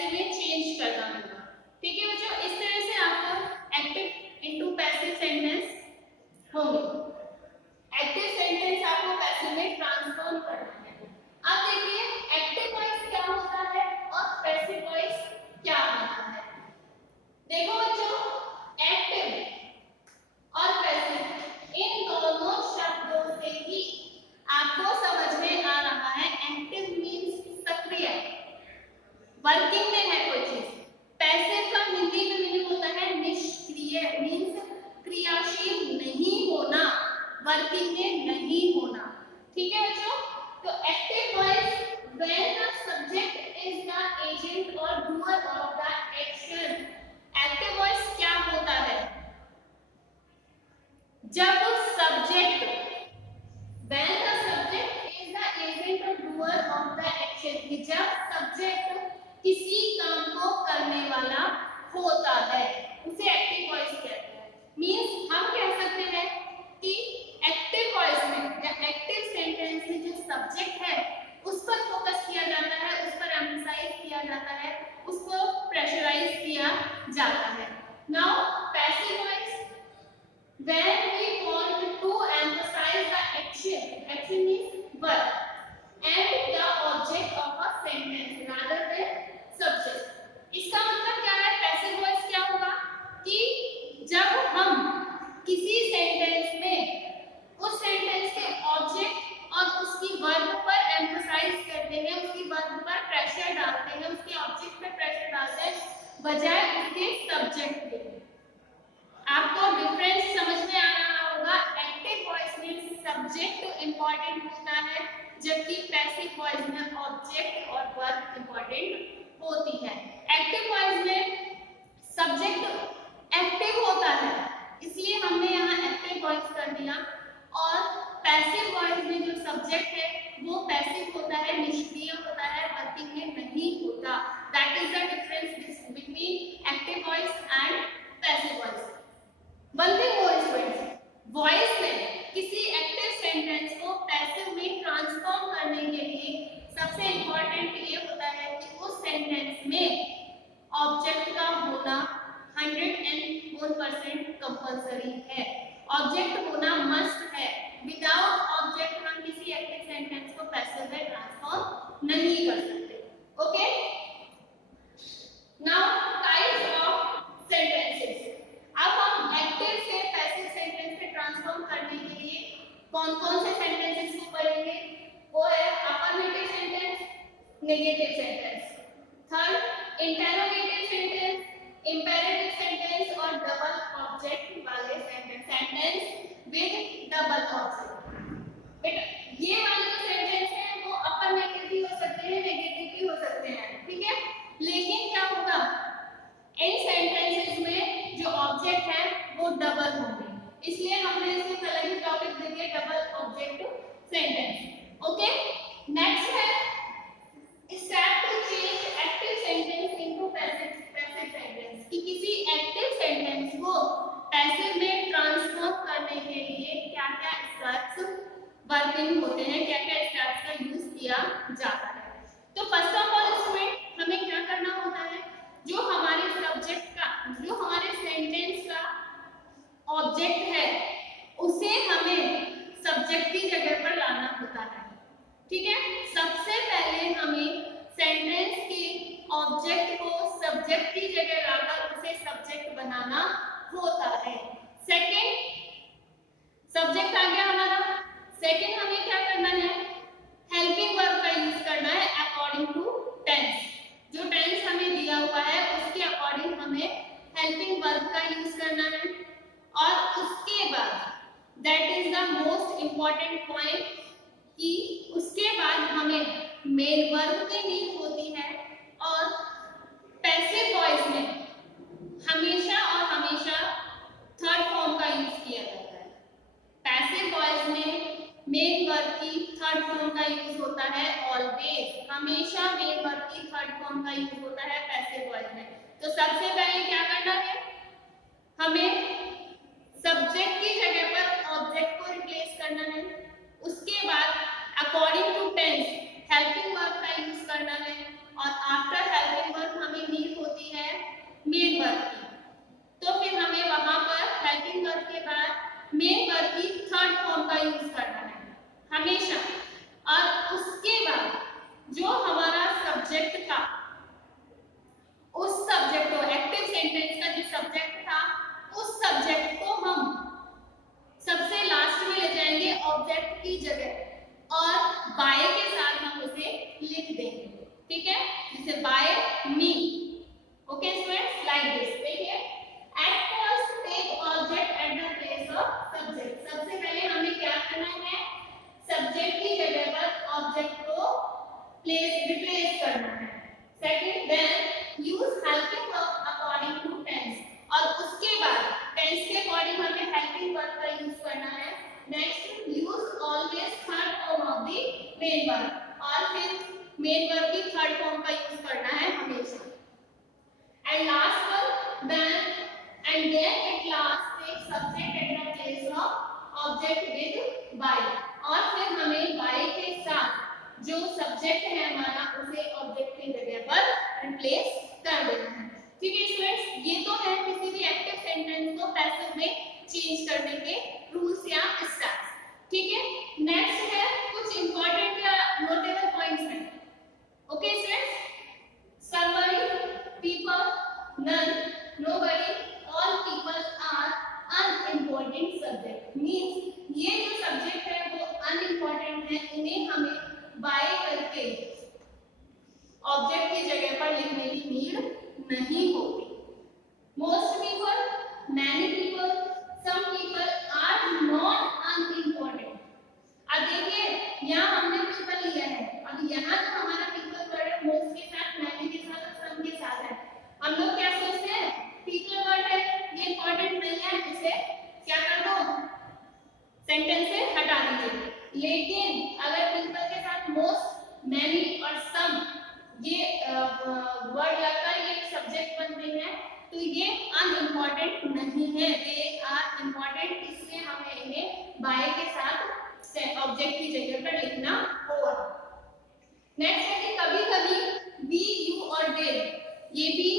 Passive में change करना होगा। ठीक है बच्चों, इस तरह से आपको एक्टिव इनटू पैसिव सेंटेंस होंगे। एक्टिव सेंटेंस आपको पैसिव में ट्रांसफॉर्म करना है। अब देखिए एक्टिव वॉइस क्या होता है और पैसिव वॉइस क्या होता है। देखो बच्चों, एक्टिव और पैसिव इन दोनों शब्दों से ही आपको समझ में आ रहा है एक्टिव मींस सक्रिय, वर्किंग में है कोई चीज। पैसिव का हिंदी में मीनिंग होता है निष्क्रिय, मींस क्रियाशील नहीं होना, वर्किंग में नहीं होना। ठीक है बच्चों, तो active voice when the subject is the agent और doer of the action. Active voice क्या होता है? जब subject when the subject is the agent और डूअर ऑफ द एक्शन, जब सब्जेक्ट किसी काम को करने वाला होता है उसे एक्टिव वॉइस कहते हैं। मींस हम कह सकते हैं कि एक्टिव वॉइस में या एक्टिव सेंटेंस में जो सब्जेक्ट है उस पर फोकस किया जाता है, उस पर एम्फसाइज किया जाता है, उसको प्रेशराइज किया जाता है। Now passive voice when we want to emphasize the action means verb and the object of a sentence rather than subject। इसका मतलब क्या है? पैसिव वॉइस क्या होगा कि जब हम किसी सेंटेंस में उस सेंटेंस के ऑब्जेक्ट और उसकी वर्ब पर एम्फसाइज करते हैं, उसकी वर्ब पर प्रेशर डालते हैं, उसके ऑब्जेक्ट पर प्रेशर डालते हैं बजाय उसके सब्जेक्ट के। आपको डिफरेंस समझ में आ रहा होगा। एक्टिव वॉइस में सब्जेक्ट इंपॉर्टेंट होता है जबकि पैसिव वॉइस में ऑब्जेक्ट और वर्ब इंपॉर्टेंट होती है। एक्टिव वॉइस में सब्जेक्ट एक्टिव होता है इसलिए हमने यहाँ एक्टिव वॉइस कर दिया, और पैसिव वॉइस में जो सब्जेक्ट है वो पैसिव होता है, निष्क्रिय होता है, वर्किंग में नहीं होता। That is the difference between active voice and passive voice. One thing more students, voice में किसी एक्टिव सेंटेंस को पैसिव में ट्रांसफॉर्म करने के लिए सबसे इम्पोर्टेंट ये होता है कि उस सेंटेंस में ऑब्जेक्ट का होना 101% कंपल्सरी है। ऑब्जेक्ट होना मस्ट है। विदाउट ऑब्जेक्ट हम किसी एक्टिव सेंटेंस को पैसिव में ट्रांसफॉर्म नहीं कर सकते। Okay, now types of sentences. अब हम एक्टिव से पैसिव सेंटेंस में ट्रांसफॉर्म करने के लिए कौन कौन से सेंटेंसेस को पढ़ेंगे? वो है affirmative sentence, negative sentence, third interrogative sentence, imperative sentence और डबल ऑब्जेक्ट वाले sentence, sentence with double object. बेटा ये वाले जो सेंटेंस हैं वो अफर्मेटिव भी हो सकते हैं, नेगेटिव भी हो सकते हैं। ठीक है, लेकिन क्या होगा इन सेंटेंसेस में जो ऑब्जेक्ट है वो डबल होंगे, इसलिए हमने इसमें अलग ही टॉपिक दे दिया double object sentence. Okay, next है step to change active sentence into passive sentence, कि किसी एक्टिव सेंटेंस को पैसिव में ट्रांसफॉर्म करने के लिए क्या-क्या स्टेप्स वर्किंग होते हैं, क्या-क्या स्टेप्स का यूज किया जाता है। तो फर्स्ट ऑफ ऑल स्टूडेंट हमें क्या करना होता है, जो हमारे सब्जेक्ट का, जो हमारे सेंटेंस का ऑब्जेक्ट है उसे हमें सब्जेक्ट की जगह पर लाना होता है। ठीक है, सबसे पहले हमें सेंटेंस के ऑब्जेक्ट को सब्जेक्ट की जगह लाकर उसे सब्जेक्ट बनाना होता है। सेकंड, सब्जेक्ट आ गया हमारा। सेकंड हमें क्या करना है, हेल्पिंग वर्ब का यूज करना है अकॉर्डिंग टू टेंस। जो टेंस हमें दिया हुआ है उसके अकॉर्डिंग हमें हेल्पिंग वर्ब का यूज करना है। और उसके बाद that is the most important point कि उसके बाद हमें मेन वर्ब की नीड होती है। और पैसिव वॉइस में हमेशा और हमेशा थर्ड फॉर्म का यूज किया जाता है। पैसिव वॉइस में मेन वर्ब की थर्ड फॉर्म का यूज होता है ऑलवेज, हमेशा मेन वर्ब की थर्ड फॉर्म का यूज होता है पैसिव वॉइस में। तो सबसे पहले क्या करना है, हमें सब्जेक्ट की जगह पर ऑब्जेक्ट को रिप्लेस करना है। उसके बाद according to tense helping verb का यूज करना है, और आफ्टर हेल्पिंग वर्ब हमें ठीक है, जैसे by me. Okay students, like this. देखिए, at first take object at the place of subject. सबसे पहले हमें क्या करना है, सब्जेक्ट की जगह पर ऑब्जेक्ट को रिप्लेस करना है। Second, then use helping verb according to tense, और उसके बाद टेंस के अकॉर्डिंग हमें हेल्पिंग वर्ब का यूज करना है। Next, use always third form of the main verb, और फिर मेन वर्ब की थर्ड फॉर्म का यूज करना है हमेशा। And last one, then at last take subject at the place of object with by, और फिर हमें बाय के साथ जो सब्जेक्ट है हमारा उसे ऑब्जेक्ट की जगह पर रिप्लेस कर देना है। ठीक है स्टूडेंट्स, ये तो है किसी भी एक्टिव सेंटेंस को पैसिव में चेंज करने के रूल्स या स्टेप्स। ठीक है, नेक्स्ट है कुछ इंपॉर्टेंट या नोटेबल पॉइंट्स हैं। Okay students, somebody, people, none, nobody, all people are unimportant subject। Means ये जो सब्जेक्ट है वो अनइम्पोर्टेंट है, इन्हें हमें बाय करके ऑब्जेक्ट की जगह पर लिखने की नीड नहीं होती। Most people, many people, some people are not unimportant. अब देखिए, यहाँ हमने पीपल लिया है, अब यहाँ जो हमारा पीपल वर्ड है मोस्ट के साथ, मैनी के साथ और सम के साथ है। हम लोग क्या सोचते हैं, पीपल वर्ड है ये इंपॉर्टेंट नहीं है, इसे क्या कर दो, सेंटेंस से हटा दीजिए। लेकिन अगर पीपल के साथ मोस्ट, मैनी और सम ये वर्ड लगकर ये सब्जेक्ट बनते हैं, तो ये अनइम्पोर्टेंट नहीं है, दे आर इम्पोर्टेंट, इसलिए हमें इन्हें बाय के साथ ऑब्जेक्ट की जगह पर लिखना होगा। नेक्स्ट है कि कभी-कभी वी, यू और दे ये भी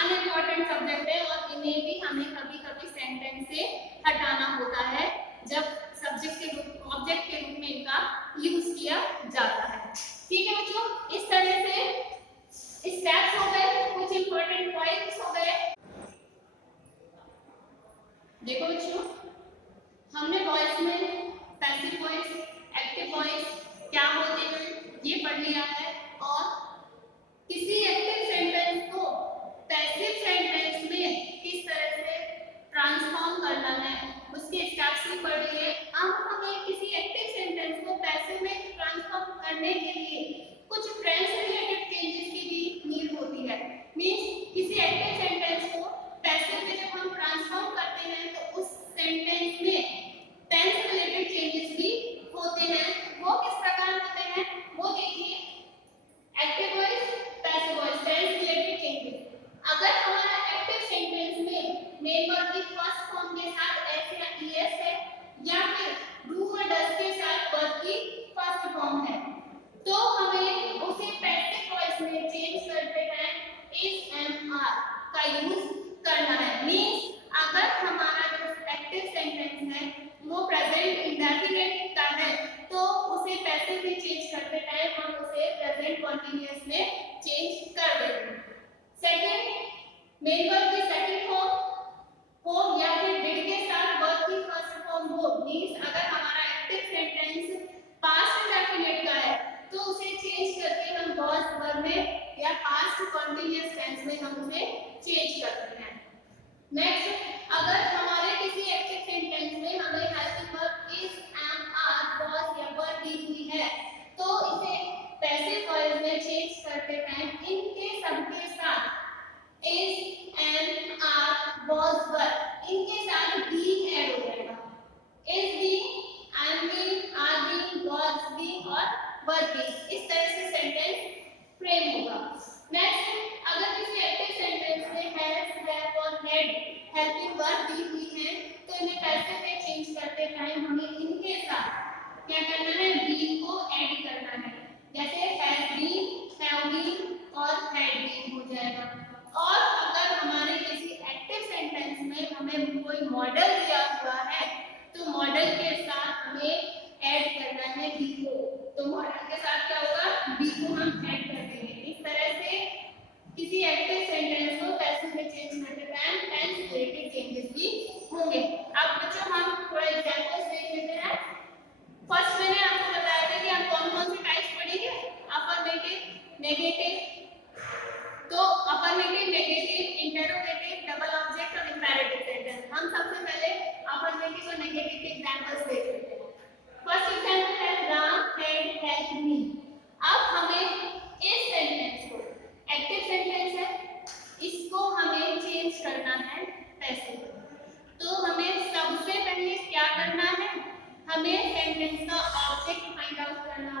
अनइम्पोर्टेंट सब्जेक्ट है, और इन्हें भी हमें कभी-कभी सेंटेंस से हटाना होता है जब सब्जेक्ट के रूप, ऑब्जेक्ट के रूप में इनका यूज किया जाता है। ठीक है बच्चों, इस तरह से स्टेप्स हो गए, कुछ इंपॉर्टेंट पॉइंट्स हो गए। देखो बच्चों, हमने वॉइस में पैसिव वॉइस, एक्टिव वॉइस क्या होते हैं ये पढ़ लिया है, और किसी एक्टिव सेंटेंस को पैसिव सेंटेंस में किस तरह से ट्रांसफॉर्म करना है उसके स्टेप्स भी पढ़ लिए। अब हमें किसी एक्टिव सेंटेंस को पैसिव में ट्रांसफॉर्म करने के लिए कुछ टेंस रिलेटेड चेंजेस की भी नीड होती है। मींस किसी एक्टिव सेंटेंस को पैसिव में जब हम ट्रांसफॉर्म करते हैं तो उस सेंटेंस में टेंस रिलेटेड चेंजेस भी होते हैं। वो किस प्रकार होते हैं वो देखिए। Active voice, passive voice, tense related changes. अगर हमारा एक्टिव सेंटेंस में मेन वर्ब की फर्स्ट फॉर्म के साथ एस या ईएस है, या फिर डू और डज के साथ वर्ब की फर्स्ट फॉर्म है, तो हमें उसे पैसिव वॉइस में चेंज करते टाइम इज, एम, आर का यूज करना है। मींस अगर हमारा जो एक्टिव सेंटेंस है वो प्रेजेंट इंडेफिनिट का है, तो उसे पैसिव में चेंज करते टाइम हम उसे प्रेजेंट कंटीन्यूअस में चेंज कर देते हैं। सेकंड, मेन वर्ब की सेकंड फॉर्म हो या फिर डिड के साथ वर्ब की फर्स्ट फॉर्म हो। मींस अगर हमारा एक्टिव सेंटेंस पास्ट इंडेफिनिट का है तो उसे चेंज करके हम वॉज वर्ब में या पास्ट कंटीन्यूअस टेंस में हम उसे चेंज करते हैं। नेक्स्ट, अगर हमारे किसी एक्टिव सेंटेंस में हमें helping verb is, am, are, was या वर दी हुई है, तो इसे पैसिव वॉइस में चेंज करते टाइम इनके सबके साथ is, am, are, was, were इनके साथ बी ऐड हो जाएगा। Is be, am be, are be, was be और वर बी, इस तरह से सेंटेंस फ्रेम होगा। नेक्स्ट, अगर किसी एक्टिव सेंटेंस में हैज, हैव और हैड हेल्पिंग वर्ब दी हुई है, तो इन्हें पैसिव में चेंज करते टाइम हमें इनके साथ क्या करना है, बी को ऐड करना है। जैसे हैज बीन, हैव बीन और हैड बीन हो जाएगा। और अगर हमारे किसी एक्टिव सेंटेंस में हमें कोई मॉडल दिया हुआ है, तो मॉडल के साथ हमें ऐड करना है बी को। तो मॉडल के साथ क्या होगा, बी को हम ऐड कर देंगे। इस तरह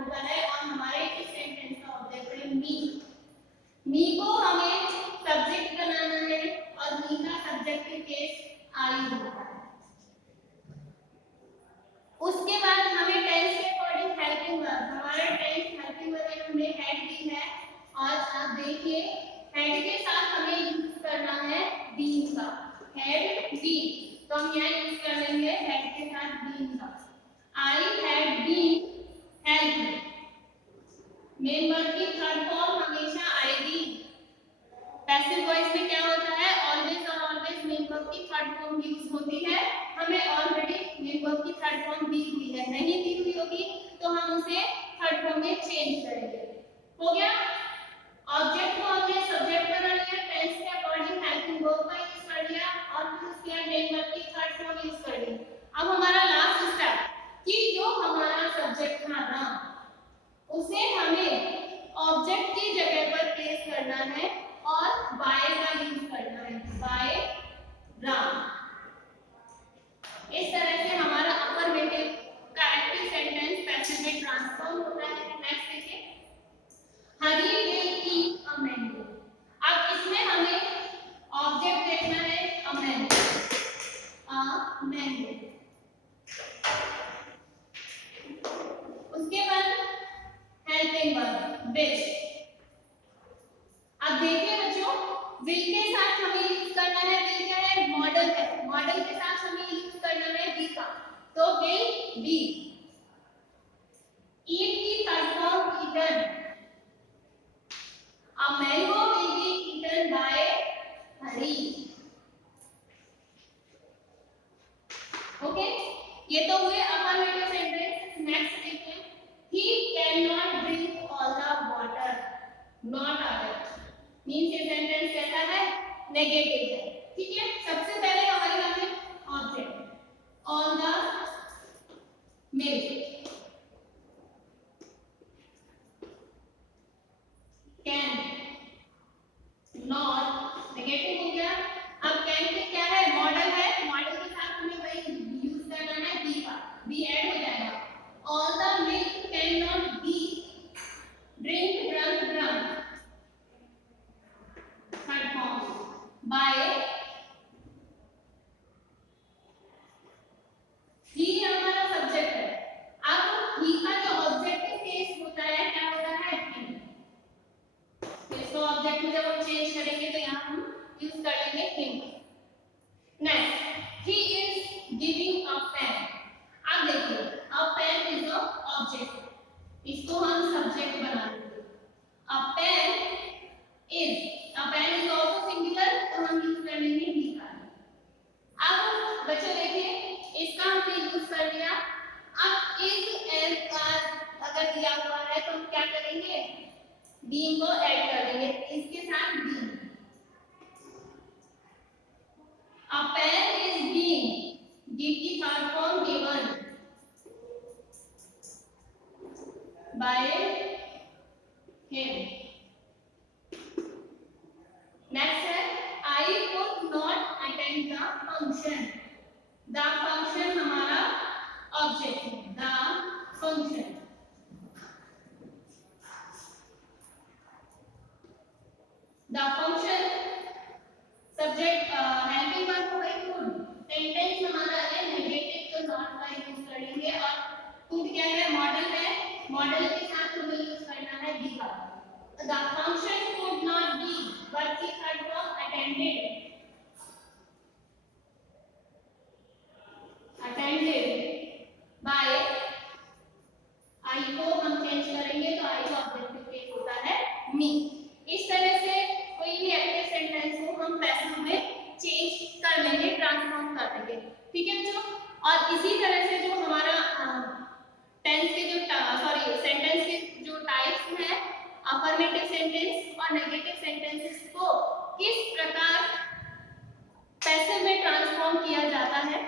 होता है और हमारे इस सेंटेंस का ऑब्जेक्ट है मी। मी को हमें सब्जेक्ट बनाना है और मी का सब्जेक्टिव केस आई होता है। उसके बाद हमें टेंस के अकॉर्डिंग हेल्पिंग वर्ब, हमारा टेंस हेल्पिंग वर्ब में हमने हेड दी है और आप देखिए हेड के साथ हमें यूज करना है बीन का, हेड बीन, तो हम यहाँ यूज कर लेंगे हेड के साथ बीन का। I had been helped, main verb की थर्ड फॉर्म हमेशा आएगी। पैसिव वॉइस में क्या होता है, ऑलवेज और ऑलवेज मेन वर्ब की थर्ड फॉर्म यूज होती है। हमें ऑलरेडी मेन वर्ब की थर्ड फॉर्म दी हुई है, नहीं दी हुई होगी तो हम उसे थर्ड फॉर्म में चेंज करेंगे। हो गया, ऑब्जेक्ट को हमने सब्जेक्ट बना लिया, टेंस के अकॉर्डिंग हेल्पिंग वर्ब का यूज कर लिया और फिर उसके बाद मेन वर्ब की थर्ड फॉर्म यूज कर ली। अब हमारा लास्ट स्टेप कि जो हमारा सब्जेक्ट था ना उसे हमें ऑब्जेक्ट की जगह पर प्लेस करना है और बाय का यूज करना है, बाय राम। इस तरह से हमारा अफर्मेटिव का एक्टिव सेंटेंस पैसिव में ट्रांसफॉर्म होता है। नेक्स्ट देखिए, हरी विल ईट अ मैंगो। अब इसमें हमें ऑब्जेक्ट देखना है अ मैंगो, अ मैंगो। उसके बाद हेल्पिंग वर्ब विल। अब देखिए बच्चों, विल के साथ हमें यूज करना है, विल क्या है, मॉडल है, मॉडल के साथ हमें यूज करना है बी का, तो विल बी। ईट की third form eaten, a mango will be eaten by Hari. Okay, ये तो हुए अफर्मेटिव सेंटेंस। नेक्स्ट देखिए, he cannot drink all the water, not other, means ये सेंटेंस कैसा है, नेगेटिव है। ठीक है, सबसे पहले हमारे पास है object on the milk, can not, negative हो गया। अब कैन के क्या है, मॉडल है, मॉडल के साथ हमें वही यूज करना है बी का, बी ऐड हो जाएगा। All the milk can not be drink drunk drunk, third form by. He हमारा सब्जेक्ट है। अब ही का जो ऑब्जेक्टिव केस होता है क्या होता है, हिम। इसको ऑब्जेक्ट में जब हम चेंज करेंगे तो यहाँ हम यूज कर लेंगे him. Next, he is giving a pen. अब देखिए, a pen is a object, इसको हम सब्जेक्ट बना लेंगे। A pen is also singular, तो हम यूज कर लेंगे ही का। अब बच्चों देखिए, इसका हमने यूज कर लिया। अब इज एंड अगर दिया हुआ है तो हम क्या करेंगे, बीइंग को ऐड कर देंगे इसके साथ being. A pen is being, give की third form given by him. Next है, I could not attend the function. The function हमारा ऑब्जेक्ट है, the function. The function subject helping verb हो गई कुड। सेंटेंस हमारा है नेगेटिव, तो not का यूज करेंगे और कुड क्या है, मॉडल है, मॉडल के साथ हमें यूज करना है बी का। The function could not be, verb की third form attended, attended by. I को हम चेंज करेंगे तो आई का ऑब्जेक्टिव केस होता है मी। इस तरह से कोई भी एक्टिव सेंटेंस को हम पैसिव में चेंज कर लेंगे, ट्रांसफॉर्म कर देंगे। ठीक है बच्चों, और इसी तरह से जो हमारा टेंस के जो सेंटेंस के जो टाइप्स हैं, अफर्मेटिव सेंटेंस और नेगेटिव सेंटेंसेस को किस प्रकार पैसिव में ट्रांसफॉर्म किया जाता है।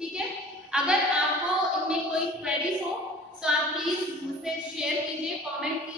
ठीक है, अगर आपको इनमें कोई क्वेरीज हो तो आप प्लीज मुझसे शेयर कीजिए, कमेंट कीजिए।